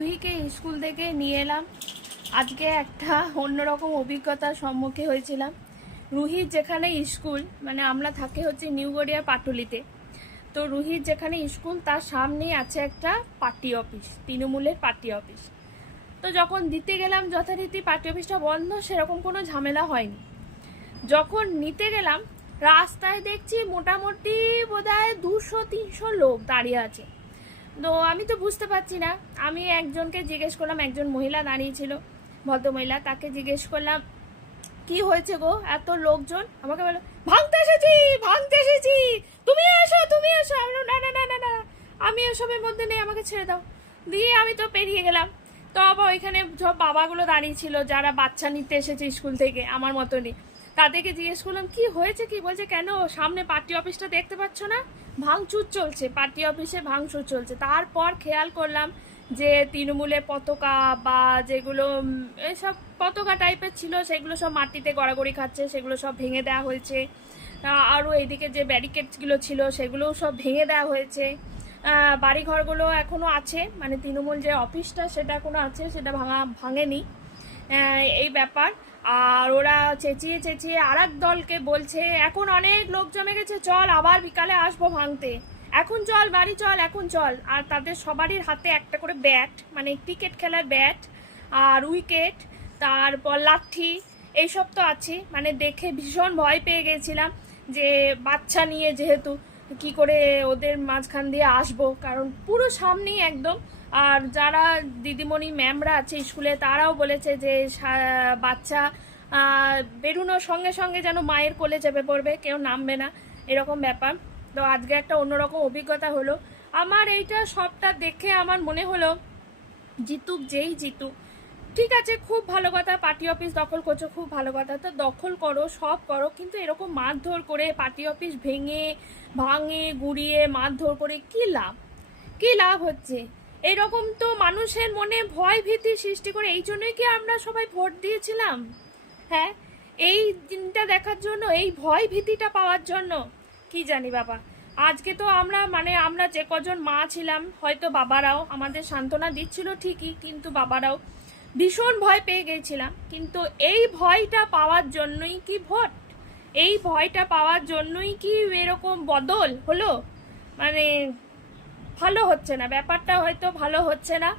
রুহিকে school থেকে নিয়ে এলাম। আজকে একটা অন্যরকম অভিজ্ঞতার সম্মুখে হয়েছিলাম। রুহির যেখানে স্কুল, মানে আমরা থাকি হচ্ছে নিউ গড়িয়ার পাটুলিতে। তো রুহির যেখানে স্কুল তার সামনেই আছে একটা পার্টি অফিস, তৃণমূলের পার্টি অফিস। তো যখন দিতে গেলাম যথারীতি পার্টি অফিসটা বন্ধ, সেরকম কোনো ঝামেলা হয়নি। যখন নিতে গেলাম রাস্তায় দেখছি মোটামুটি বোধহয় 200-300 লোক দাঁড়িয়ে আছে। তো আমি তো বুঝতে পারছি না। আমি একজনকে জিজ্ঞেস করলাম, একজন মহিলা দাঁড়িয়েছিল, ভদ্রমহিলা, তাকে জিজ্ঞেস করলাম কি হয়েছে গো এত লোকজন। আমাকে বলো ভাঙতে এসেছি, ভাঙতে এসেছি, তুমি এসো তুমি এসো। আমি বললাম, না না না না না, আমি এসবের মধ্যে নেই, আমাকে ছেড়ে দাও। দিয়ে আমি তো পেরিয়ে গেলাম। তো আবার ওইখানে সব বাবাগুলো দাঁড়িয়েছিল যারা বাচ্চা নিতে এসেছে স্কুল থেকে আমার মতনই। তাদেরকে জিজ্ঞেস করলাম কি হয়েছে, কি বলছে কেন সামনে পার্টি অফিসটা দেখতে পাচ্ছ না, ভাঙচুর চলছে, পার্টি অফিসে ভাঙচুর চলছে। তারপর খেয়াল করলাম যে তৃণমূলের পতাকা বা যেগুলো এসব পতাকা টাইপের ছিল সেগুলো সব মাটিতে গড়াগড়ি খাচ্ছে, সেগুলো সব ভেঙে দেওয়া হয়েছে। আরও এইদিকে যে ব্যারিকেডসগুলো ছিল সেগুলোও সব ভেঙে দেওয়া হয়েছে। বাড়িঘরগুলো এখনও আছে, মানে তৃণমূল যে অফিসটা সেটা এখনও আছে, সেটা ভাঙেনি, এই ব্যাপার। আর ওরা চেঁচিয়ে চেঁচিয়ে আর এক দলকে বলছে এখন অনেক লোক জমে গেছে, চল আবার বিকালে আসবো ভাঙতে, এখন চল বাড়ি চল, এখন চল। আর তাদের সবারই হাতে একটা করে ব্যাট, মানে ক্রিকেট খেলার ব্যাট আর উইকেট, তারপর লাঠি, এইসব তো আছে। মানে দেখে ভীষণ ভয় পেয়ে গেছিলাম যে বাচ্চা নিয়ে যেহেতু কি করে ওদের মাঝখান দিয়ে আসবো, কারণ পুরো সামনেই একদম। আর যারা দিদিমণি ম্যামরা আছে স্কুলে তারাও বলেছে যে বাচ্চা বেরোনোর সঙ্গে সঙ্গে যেন মায়ের কোলে চেপে পড়বে, কেউ নামবে না, এরকম ব্যাপার। তো আজকে একটা অন্যরকম অভিজ্ঞতা হলো আমার। এইটা সবটা দেখে আমার মনে হলো জিতুক যেই জিতুক, ঠিক আছে, খুব ভালো কথা, পার্টি অফিস দখল করছো, খুব ভালো কথা, তো দখল করো, সব করো, কিন্তু এরকম মারধর করে পার্টি অফিস ভাঙে গুড়িয়ে মারধর করে কি লাভ, কি লাভ হচ্ছে? এইরকম তো মানুষের মনে ভয় ভীতি সৃষ্টি করে। এই জন্যই কি আমরা সবাই ভোট দিয়েছিলাম? হ্যাঁ, এই দিনটা দেখার জন্য, এই ভয় ভীতিটা পাওয়ার জন্য? কি জানি বাবা। আজকে তো আমরা যে কজন মা ছিলাম, হয়তো বাবারাও আমাদের সান্ত্বনা দিচ্ছিল ঠিকই, কিন্তু বাবারাও ভীষণ ভয় পেয়ে গেছিলাম। কিন্তু এই ভয়টা পাওয়ার জন্যই কি ভোট? এই ভয়টা পাওয়ার জন্যই কি এরকম বদল হলো? মানে ভালো হচ্ছে না ব্যাপারটা, হয়তো ভালো হচ্ছে না।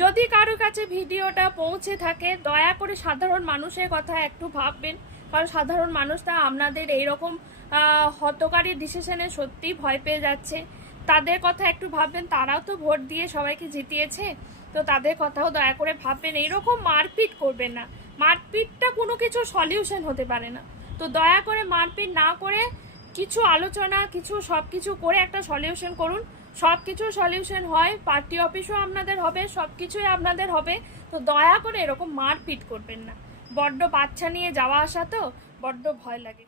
যদি কারো কাছে ভিডিওটা পৌঁছে থাকে দয়া করে সাধারণ মানুষের কথা একটু ভাববেন, কারণ সাধারণ মানুষরা আপনাদের এইরকম হতকারী ডিসিশনে সত্যিই ভয় পেয়ে যাচ্ছে। তাদের কথা একটু ভাববেন, তারাও তো ভোট দিয়ে সবাইকে জিতিয়েছে, তো তাদের কথাও দয়া করে ভাববেন। এইরকম মারপিট করবেন না, মারপিটটা কোনো কিছু সলিউশন হতে পারে না। তো দয়া করে মারপিট না করে কিছু আলোচনা, কিছু সব কিছু করে একটা সলিউশন করুন। সব কিছু সলিউশন হয়, পার্টি অফিসও আপনাদের হবে, সব কিছুই আপনাদের হবে। তো দয়া করে এরকম মারপিট করবেন না। বড্ড বাচ্চা নিয়ে যাওয়া আসা তো বড্ড ভয় লাগে।